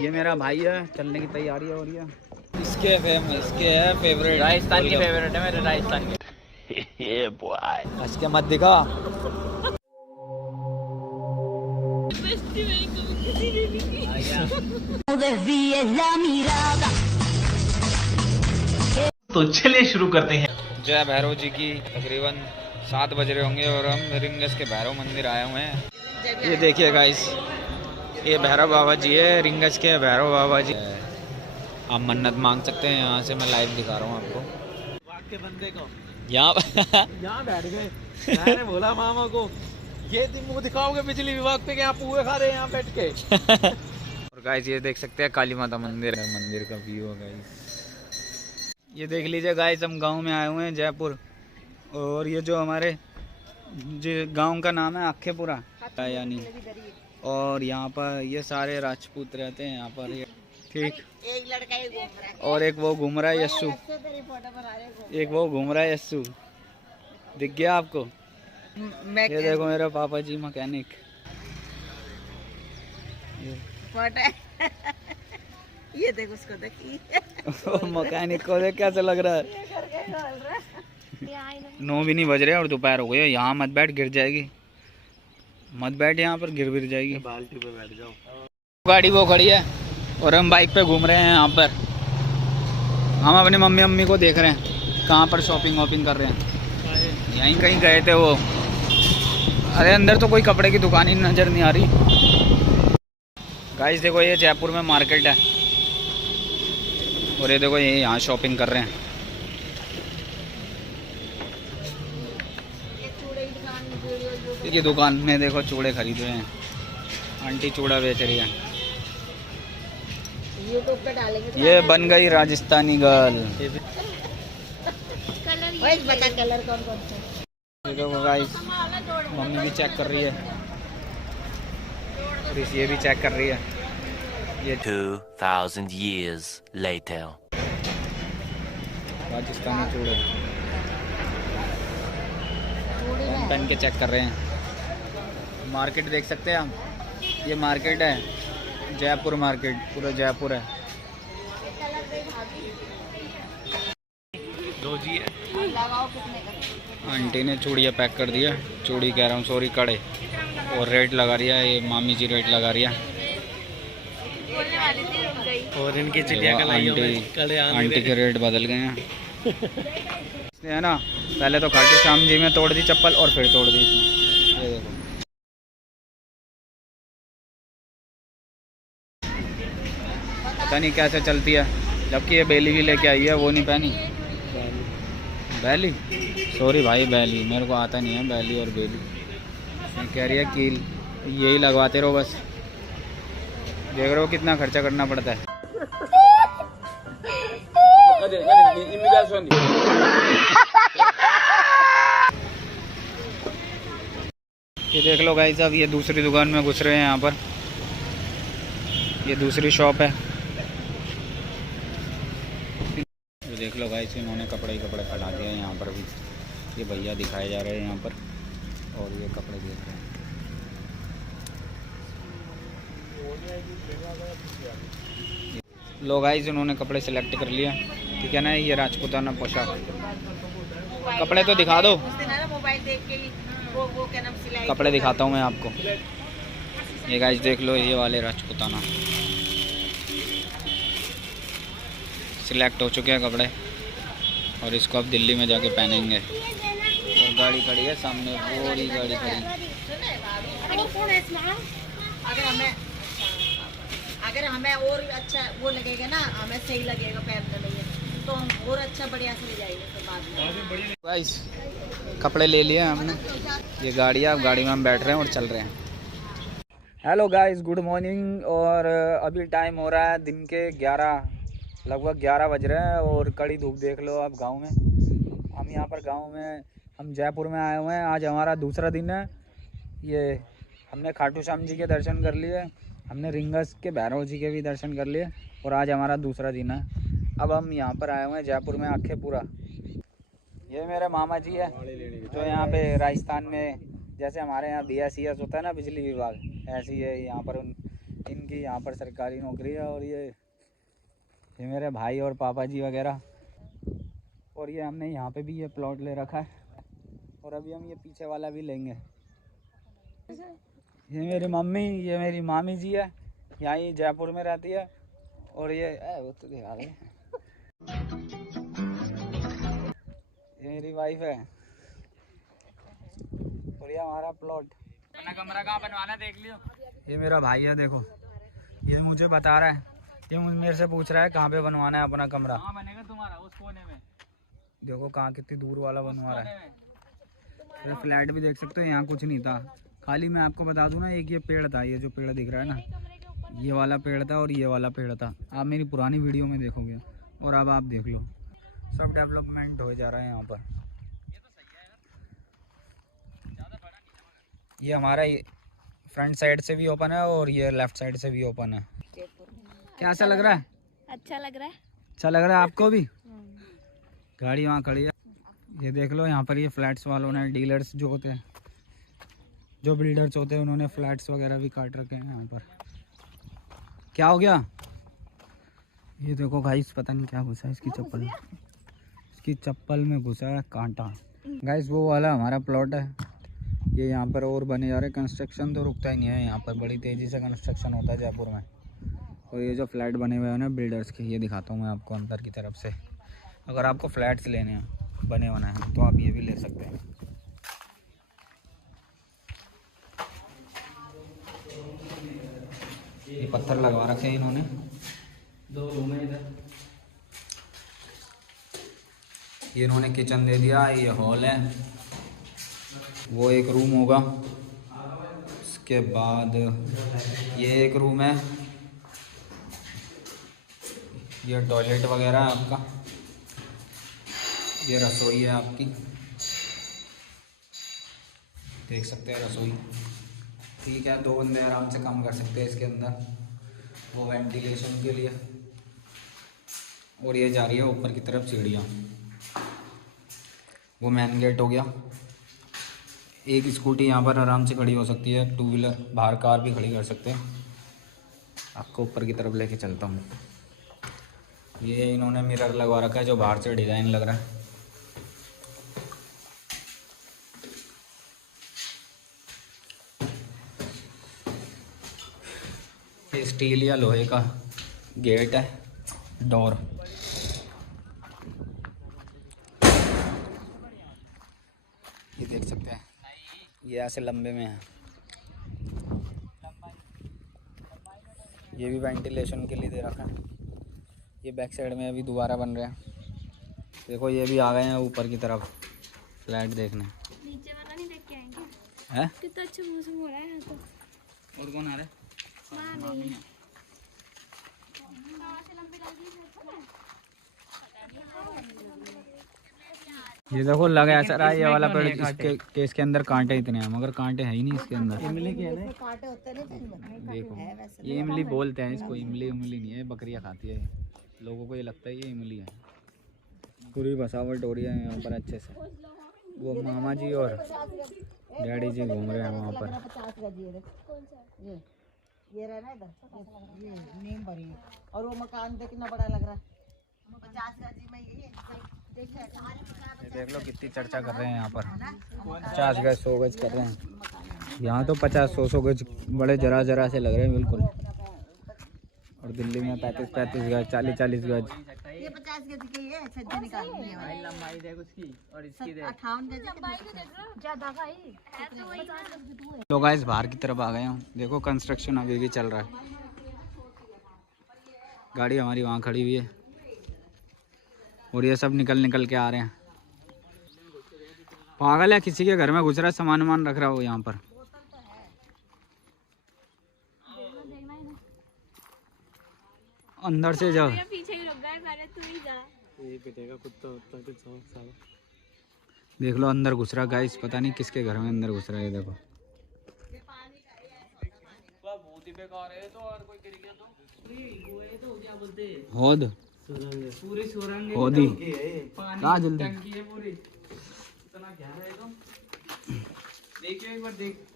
ये मेरा भाई है, चलने की तैयारी हो रही है। इसके है फेवरेट, राजस्थान की फेवरेट है मेरे, राजस्थान की। ये बॉय हंस के मत दिखा। तो चलिए शुरू करते हैं। जय भैरव जी की। तकरीबन 7 बज रहे होंगे और हम रिंगस के भैरव मंदिर आए हुए हैं। ये देखिए गाइस, ये भैरव बाबा जी है, रिंगस के भैरव बाबा जी। आप मन्नत मांग सकते हैं यहाँ से, मैं लाइव दिखा रहा हूँ आपको। के बंदे को यहाँ बैठ गए, मैंने बोला मामा को ये मुंह दिखाओगे बिजली विभाग पे, यहाँ पुए खा रहे हैं यहाँ बैठ के। और गाइस ये देख सकते हैं काली माता मंदिर है, मंदिर का व्यू है गाइस। ये देख लीजिए गाइस, हम गांव में आए हुए हैं जयपुर, और ये जो हमारे जो गांव का नाम है अक्खेपुरा यानी, और यहाँ पर ये सारे राजपूत रहते हैं यहाँ पर। ये ठीक, एक लड़का ही घूम रहा है और एक वो घूम रहा है यस्सु, एक वो घूम रहा है यस्सु, दिख गया आपको? ये देखो मेरा पापा जी मैकेनिक। ये देख उसको देख, मैकेनिक को देख कैसा लग रहा है। 9 भी नहीं बज रहे और दोपहर हो गई है। यहाँ मत बैठ, गिर जाएगी, मत बैठ यहाँ पर, गिर जाएगी। बाल्टी पे बैठ जाओ। गाड़ी वो खड़ी है और हम बाइक पे घूम रहे हैं यहाँ पर। हम अपनी मम्मी को देख रहे हैं कहाँ पर शॉपिंग वॉपिंग कर रहे हैं। यहीं कहीं गए थे वो। अरे अंदर तो कोई कपड़े की दुकान ही नज़र नहीं आ रही। गाइस देखो, ये जयपुर में मार्केट है, और ये देखो ये यहाँ शॉपिंग कर रहे हैं। ये दुकान में देखो चूड़े खरीद रहे हैं, आंटी चूड़ा बेच रही है। यूट्यूब पे डालेंगे। ये बन गई राजस्थानी गर्ल। बता कलर कौन कौन सा। देखो गाइस, मम्मी भी चेक कर रही है, और ये भी चेक कर रही है। ये 2000 years later. राजस्थानी चूड़े पहन के चेक कर रहे हैं। मार्केट देख सकते हैं हम, ये मार्केट है जयपुर मार्केट, पूरा जयपुर है। दो जी है। आंटी ने चूड़ियाँ पैक कर दिया, चूड़ी कह रहा हूँ सॉरी, कड़े, और रेट लगा रही है। ये मामी जी रेट लगा रही है। और इनकी चिड़िया आंटी के रेट बदल गए हैं। इसने है ना, पहले तो खाटू श्याम जी में तोड़ दी चप्पल और फिर तोड़ दी इसने। ये देखो, पता नहीं कैसे चलती है, जबकि ये बेली भी लेके आई है, वो नहीं पहनी। बैली, सॉरी भाई, बैली मेरे को आता नहीं है, बैली और बेली। मैं कह रही है कील, यही लगवाते रहो बस। देख रहे हो कितना खर्चा करना पड़ता है। ये देख लो गाइस, अब ये दूसरी दुकान में घुस रहे हैं यहाँ पर। ये दूसरी शॉप है। ये देख लो गाइस, इन्होंने कपड़े ही कपड़े फैला दिए हैं यहाँ पर भी। ये भैया दिखाए जा रहे हैं यहाँ पर, और ये कपड़े देख रहे हैं। लो गाइस, इन्होंने कपड़े सिलेक्ट कर लिया, ठीक है ना। ये राजपूताना पोशाक, कपड़े तो दिखा दो। मोबाइल देख के वो क्या नाम सिलाई, कपड़े दिखाता हूँ मैं आपको। ये गाइस देख लो, ये वाले राजपूताना सिलेक्ट हो चुके हैं कपड़े, और इसको अब दिल्ली में जाके पहनेंगे। और गाड़ी खड़ी है सामने, पूरी गाड़ी खड़ी। अगर हमें और अच्छा वो लगेगा ना, हमें सही लगेगा पहनने में, तो हम और अच्छा बढ़िया से ले जाएंगे फिर बाद में। गाइस कपड़े ले लिए हमने, ये गाड़ी है, अब गाड़ी में हम बैठ रहे हैं और चल रहे हैं। Hello guys, good morning. और अभी टाइम हो रहा है दिन के 11, लगभग 11 बज रहे हैं, और कड़ी धूप देख लो आप गांव में। हम यहाँ पर गांव में, हम जयपुर में आए हुए हैं। आज हमारा दूसरा दिन है। ये हमने खाटू श्याम जी के दर्शन कर लिए, हमने रिंगस के भैरव जी के भी दर्शन कर लिए, और आज हमारा दूसरा दिन है। अब हम यहाँ पर आए हुए हैं जयपुर में अक्खेपुरा। ये मेरे मामा जी है, जो यहाँ पे राजस्थान में, जैसे हमारे यहाँ BSES होता है ना, बिजली विभाग, ऐसी है यहाँ पर इनकी यहाँ पर सरकारी नौकरी है और ये मेरे भाई और पापा जी वगैरह। और ये हमने यहाँ पे भी ये प्लॉट ले रखा है और अभी हम ये पीछे वाला भी लेंगे। ये मेरी मम्मी, ये मेरी मामी जी है, यहाँ जयपुर में रहती है। और ये वो तो दिखा रहे, ये मेरी वाइफ है। और ये हमारा प्लॉट। अपना कमरा कहाँ बनवाना देख लियो। ये मेरा भाई है, देखो ये मुझे बता रहा है, ये मेरे से पूछ रहा है कहाँ पे बनवाना है अपना कमरा। कहाँ बनेगा तुम्हारा? उस कोने में। देखो कहाँ कितनी दूर वाला बनवा रहा है। ये फ्लैट भी देख सकते हो, यहाँ कुछ नहीं था, खाली मैं आपको बता दूं ना, एक ये पेड़ था, ये जो पेड़ दिख रहा है ना, ये वाला पेड़ था और ये वाला पेड़ था। आप मेरी पुरानी वीडियो में देखोगे और अब आप देख लो, सब डेवलपमेंट हो जा रहा है यहाँ पर। ये हमारा फ्रंट साइड से भी ओपन है और ये लेफ्ट साइड से भी ओपन है। कैसा लग रहा है? अच्छा लग रहा है। अच्छा लग रहा है आपको भी? गाड़ी वहाँ खड़ी है, ये देख लो। यहाँ पर ये फ्लैट्स वालों ने, डीलर्स जो होते हैं, जो बिल्डर्स होते हैं, उन्होंने फ्लैट्स वगैरह भी काट रखे हैं यहाँ पर। क्या हो गया? ये देखो गाइस, पता नहीं क्या घुसा है इसकी चप्पल में, इसकी चप्पल में घुसा है कांटा। गाइस वो वाला हमारा प्लॉट है, ये यहाँ पर और बने जा रहे हैं। कंस्ट्रक्शन तो रुकता ही नहीं है यहाँ पर, बड़ी तेज़ी से कंस्ट्रक्शन होता है जयपुर में। और ये जो फ्लैट बने हुए हैं ना बिल्डर्स के, ये दिखाता हूँ मैं आपको अंदर की तरफ से। अगर आपको फ्लैट्स लेने हैं बने बना है तो आप ये भी ले सकते हैं। ये पत्थर लगवा रखे हैं इन्होंने। 2 रूम है इधर। ये इन्होंने किचन दे दिया, ये हॉल है, वो एक रूम होगा। इसके बाद ये एक रूम है, ये टॉयलेट वगैरह है आपका, ये रसोई है आपकी, देख सकते हैं रसोई। ठीक है, 2 बंदे आराम से काम कर सकते हैं इसके अंदर, वो वेंटिलेशन के लिए। और ये जा रही है ऊपर की तरफ सीढ़ियाँ, वो मेन गेट हो गया। एक स्कूटी यहाँ पर आराम से खड़ी हो सकती है, 2 व्हीलर, बाहर कार भी खड़ी कर सकते हैं। आपको ऊपर की तरफ लेके चलता हूँ। ये इन्होंने मिरर लगवा रखा है जो बाहर से डिज़ाइन लग रहा है। ये स्टील या लोहे का गेट है, डोर। ये देख सकते हैं, ये ऐसे लंबे में है। ये भी वेंटिलेशन के लिए दे रखा है। ये बैक साइड में अभी दोबारा बन रहे हैं। देखो ये भी आ गए हैं ऊपर की तरफ फ्लैट देखने। नीचे वाला नहीं देख के आएंगे? है कितना अच्छा मौसम हो रहा है यहाँ तो। और कौन आ रहा है? नहीं। ये देखो लगा ऐसा रहा है ये वाला पेड़ इसके इसके अंदर कांटे इतने हैं, मगर कांटे है ही नहीं इसके अंदर। इमली के है ना? कांटे होते नहीं, देखो ये इमली बोलते हैं इसको, इमली नहीं है, बकरियां खाती है। लोगों को ये लगता है ये इमली है। पूरी बसावट हो रही है यहाँ पर अच्छे से। वो मामा जी और डैडी जी घूम रहे हैं वहाँ पर। 50 गज ये रहा ना इधर, ये नीम भरी है। और वो मकान देखना बड़ा लग रहा है, 50 गज में ये देख लो कितनी चर्चा कर रहे हैं यहाँ पर। 50 गज 100 गज कर रहे हैं, यहाँ तो 50-100 गज बड़े जरा से लग रहे हैं बिल्कुल। और दिल्ली में 35 गज, 40 गज। ये 50 गज की है, छज्जे निकालनी है। लंबाई देख उसकी और इसकी देख। 58 गज ज्यादा का ही। तो गाइस बाहर की तरफ आ गए हूँ। देखो कंस्ट्रक्शन अभी भी चल रहा है। गाड़ी हमारी वहाँ खड़ी हुई है और ये सब निकल के आ रहे हैं। पागल है, किसी के घर में घुस रहा है, सामान रख रहा हो यहाँ पर। अंदर से जाओ। पीछे ही रुक गए, पहले तू ही जा। ये पिटेगा कुत्ता उत्ता के साथ। देख लो अंदर घुस रहा गाइस, पता नहीं किसके घर में अंदर घुस रहा है। देखो होद पूरी सुरंग होदी पानी कहाँ जल्दी टंकी है पूरी। इतना गहरा है तो देखिए एक बार देख।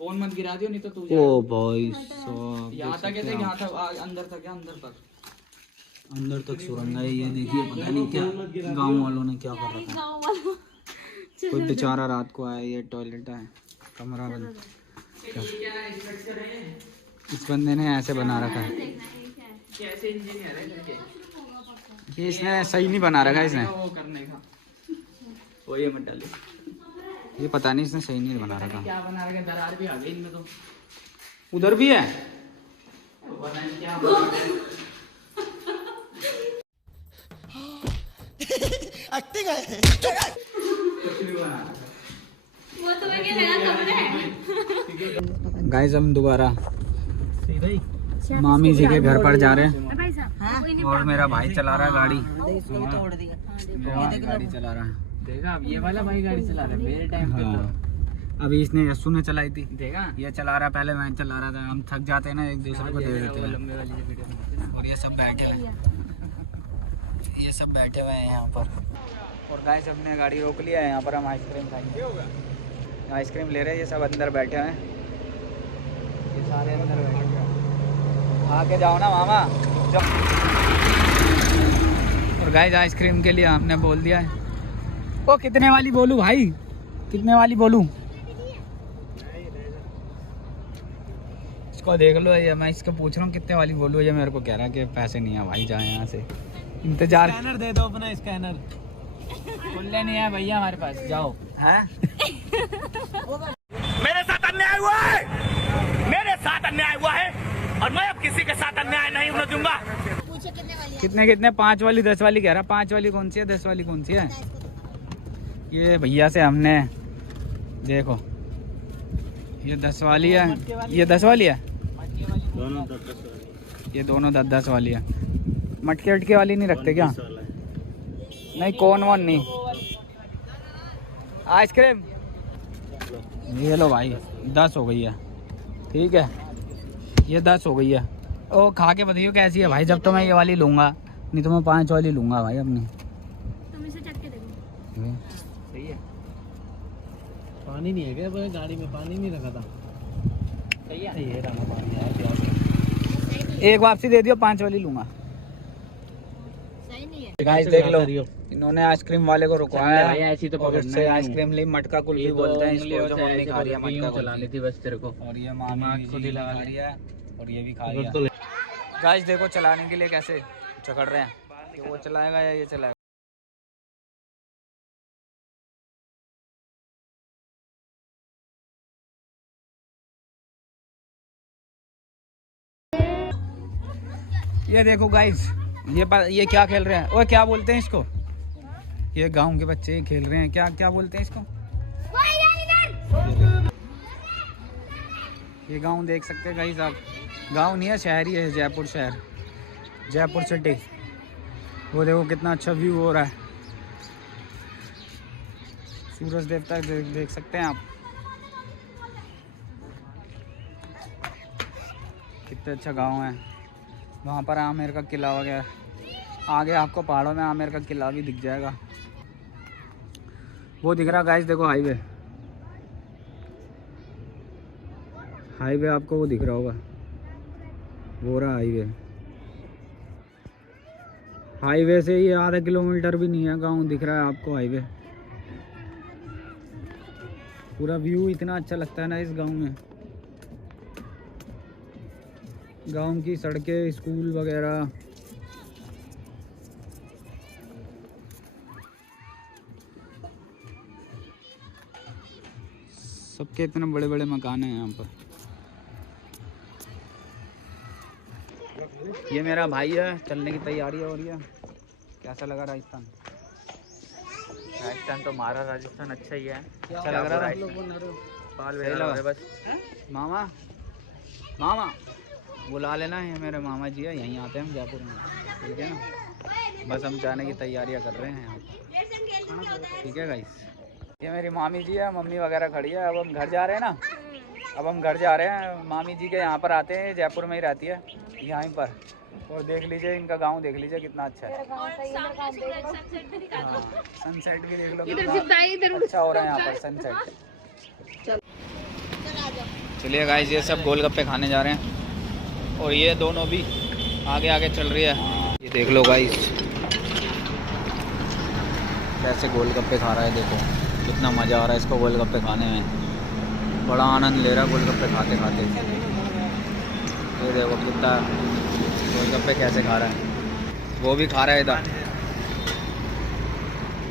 फोन मत गिरा दियो नहीं तो तू ओ भाई साहब, यहाँ तक है, यहाँ तक अंदर तक है, अंदर तक। अंदर तक सुरंग है। ये देखिए पता नहीं क्या गांव वालों ने क्या कर रखा है। कोई बेचारा रात को आया, ये टॉयलेट है, कमरा बंद। इस बंदे ने ऐसे बना रखा है। कैसे इंजीनियर है करके ये इसने सही नहीं बना रखा है इसने। वो करने का वो ये मत डाले। ये पता नहीं इसने सही नहीं बना रखा। क्या बना रखा है, दरार भी आ गई इनमें तो। उधर भी है। पता नहीं क्या वो तुम्हें क्या लगा कमरे? गाइस हम दोबारा मामी जी के घर पर जा रहे हैं भाई साहब और मेरा भाई चला रहा है गाड़ी। इसको भी तोड़ दिया। गाड़ी चला रहा है। देखा, अब ये वाला भाई गाड़ी चला रहा है मेरे टाइम पे तो। अभी इसने यस्सू ने चलाई थी, देखा ये चला रहा, पहले मैं चला रहा था। हम थक जाते हैं ना, एक दूसरे को दे देते वो हैं। लंबे वाली जो वीडियो बनाते हैं ना। और ये सब बैठे हुए हैं, ये सब बैठे हुए हैं यहाँ पर। और गाइस हमने गाड़ी रोक लिया है, यहाँ पर हम आइसक्रीम खाएंगे। आइसक्रीम ले रहे हैं, ये सब अंदर बैठे हैं, ये सारे अंदर बैठे हैं। आके जाओ ना मामा, जाओ। और गाइस आइसक्रीम के लिए हमने बोल दिया है। ओ कितने वाली बोलूं भाई, कितने वाली बोलूं? इसको देख लो, ये मैं इसको पूछ रहा हूँ कितने वाली बोलूं। ये मेरे को कह रहा है कि पैसे नहीं है भाई, जाए यहाँ से। इंतजार स्कैनर दे दो अपना, स्कैनर। खुले नहीं है भैया हमारे पास, जाओ। है। मेरे साथ अन्याय हुआ है, मेरे साथ अन्याय हुआ है और मैं अब किसी के साथ अन्याय नहीं होने दूंगा। कितने कितने? 5 वाली 10 वाली कह रहा। 5 वाली कौन सी है, 10 वाली कौन सी है? ये भैया से हमने देखो, ये 10 वाली है, ये 10 वाली है, ये दोनों 10 वाली है। मटके वटके वाली नहीं रखते क्या? नहीं, कौन वन नहीं। आइसक्रीम ये लो भाई, 10 हो गई है। ठीक है, ये 10 हो गई है। ओ खा के बताइए कैसी है भाई। जब तो मैं ये वाली लूँगा, नहीं तो मैं 5 वाली लूँगा भाई अपनी। तुम इसे चख के देखो। सही है, पानी नहीं है क्या? गाड़ी में पानी नहीं रखा था। सही है। ये रहा पानी है। एक वापसी दे दियो, 5 वाली लूँगा। सही नहीं है। गाइस देख लो, इन्होंने आइसक्रीम वाले को रुकवाया भाई ऐसी तो और पकड़ना उससे ही आइसक्रीम ली। मटका कुल्फी बोलते हैं इसको, जो मम्मी खा रही है मटका चलानी कुल्फी। थी बस तेरे को। और ये मामी दिमाग खुद ही जी लगा खा ले। रही है और ये भी खा रही है। गाइस देखो चलाने के लिए कैसे चकड़ रहे हैं, कि वो चलाएगा या ये चलाएगा। ये देखो गाइस, ये क्या खेल रहे हैं? ओए क्या बोलते हैं इसको? ये गांव के बच्चे खेल रहे हैं, क्या क्या बोलते हैं इसको? ये गांव देख सकते हैं गाइस आप। गांव नहीं है, शहर ही है, जयपुर शहर, जयपुर सिटी। वो देखो कितना अच्छा व्यू हो रहा है, सूरज देवता देख सकते हैं आप। कितना अच्छा गांव है। वहाँ पर आमेर का किला वगैरह, आगे आपको पहाड़ों में आमेर का किला भी दिख जाएगा। वो दिख रहा गाइस, देखो हाईवे, हाईवे आपको वो दिख रहा होगा, वो रहा हाईवे। हाईवे से ये आधा किलोमीटर भी नहीं है, गांव दिख रहा है आपको हाईवे। पूरा व्यू इतना अच्छा लगता है ना इस गांव में। गांव की सड़कें, स्कूल वगैरह, सबके इतने बड़े बड़े मकान हैं यहाँ पर। ये मेरा भाई है, चलने की तैयारी हो रही है। कैसा लगा राजस्थान? राजस्थान तो हमारा राजस्थान अच्छा ही है। अच्छा लग रहा है? बाल सही लगा बस। मामा मामा बुला लेना, है मेरे मामा जी है, यहीं आते हैं हम जयपुर में, ठीक है ना। बस हम जाने की तैयारियां कर रहे हैं यहाँ पर, ठीक है गाइस। ये मेरी मामी जी है, मम्मी वगैरह खड़ी है। अब हम घर जा रहे हैं ना, अब हम घर जा रहे हैं। मामी जी के यहाँ पर आते हैं, जयपुर में ही रहती है, यहीं पर। और देख लीजिए इनका गांव, देख लीजिए कितना अच्छा है। सनसेट भी देख लो कितना अच्छा हो रहा है यहाँ पर, सनसेट। चल आ जाओ। चलिए गाइस, ये सब गोलगप्पे खाने जा रहे हैं और ये दोनों भी आगे आगे चल रही है। ये देख लो गाइस कैसे गोलगप्पे खा रहा है, देखो कितना मज़ा आ रहा है इसको गोलगप्पे खाने में, बड़ा आनंद ले रहा है गोलगप्पे खाते खाते। ये देखो कितना गोलगप्पे कैसे खा रहा है, वो भी खा रहा है इधर,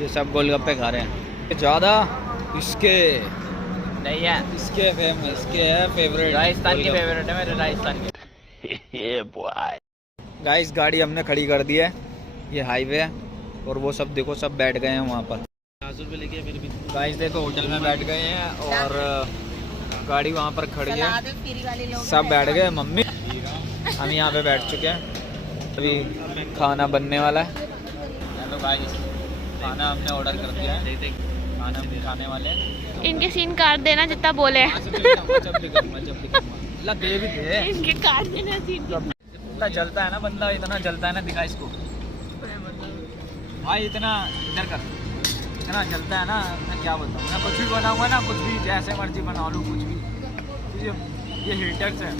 ये सब गोलगप्पे खा रहे हैं। ज़्यादा इसके नहीं है, इसके है फेवरेट, राजस्थान की फेवरेट है मेरे, राजस्थान की। गाइस गाड़ी हमने खड़ी कर दी है, ये हाईवे है और वो सब देखो सब बैठ गए हैं वहाँ पर। गाइस देखो होटल में बैठ गए हैं और गाड़ी वहाँ पर खड़ी है, सब बैठ गए। मम्मी हम यहाँ पे बैठ चुके हैं, अभी खाना बनने वाला है। हेलो गाइस, खाना हमने ऑर्डर कर दिया है, खाना हम खाने वाले हैं। इनके सीन काट देना जितना बोले। जब भी करूँगा दे भी दे, इनके काट देना सीन। इतना जलता है ना बंदा, इतना जलता है ना, दिखा इसको भाई, इतना इधर कर, इतना जलता है ना, मैं क्या बताऊँ। मैं कुछ भी बनाऊँगा ना, कुछ भी जैसे मर्जी बना लूँ कुछ भी, ये हेटर्स है,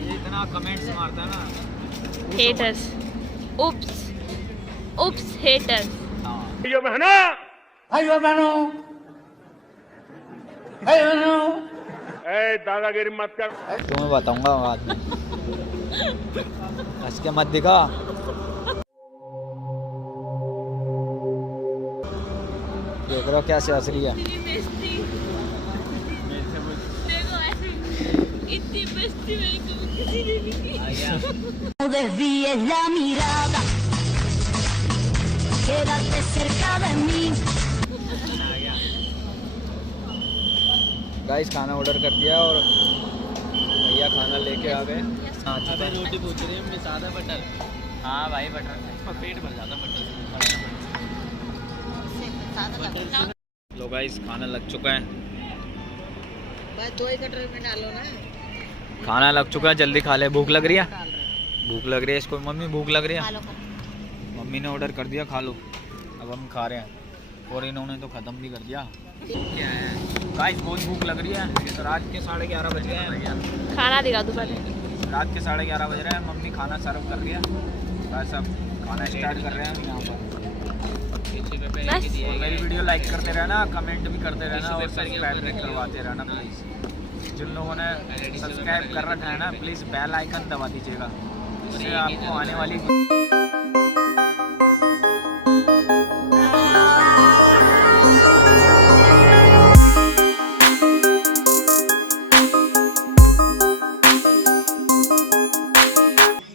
ये इतना कमेंट्स मारता है ना, हेटर्स, उप्स हेटर्स। दादागिरी मत कर। तुम्हें बताऊंगा बाद में, हंस के मत दिखा। देख रहे हो कैसे हंस रही है। इतनी बेइज्जती मेरे को किसी ने नहीं की। No desvíes la mirada, quédate cerca de mí. Guys खाना ऑर्डर कर दिया और भैया खाना लेके आ गए। रोटी पूछ रही है सादा बटर। हाँ भाई बटर, पेट भर जाता बटर। लो गाइस खाना लग चुका है, बस 2 ही कटोरे में डालो ना। खाना लग चुका है, जल्दी खा ले, भूख लग रही है, भूख लग रही है इसको। मम्मी भूख लग रही है, मम्मी ने ऑर्डर कर दिया, खा लो। अब हम खा रहे हैं और इन्होंने तो ख़त्म भी कर दिया। क्या है गाइस, बहुत भूख लग रही है। तो रात के 11:30 बज गए हैं, खाना दिखा दो पहले। रात के 11:30 बज रहे हैं। मम्मी खाना सर्व कर दिया, बस अब खाना स्टार्ट कर रहे हैं यहाँ पर। और मेरी वीडियो लाइक करते रहना, कमेंट भी करते रहना और सब्सक्राइब भी करवाते रहना प्लीज़। जिन लोगों ने सब्सक्राइब कर रखा है ना, प्लीज़ बेल आइकन दबा दीजिएगा, इससे आपको आने वाली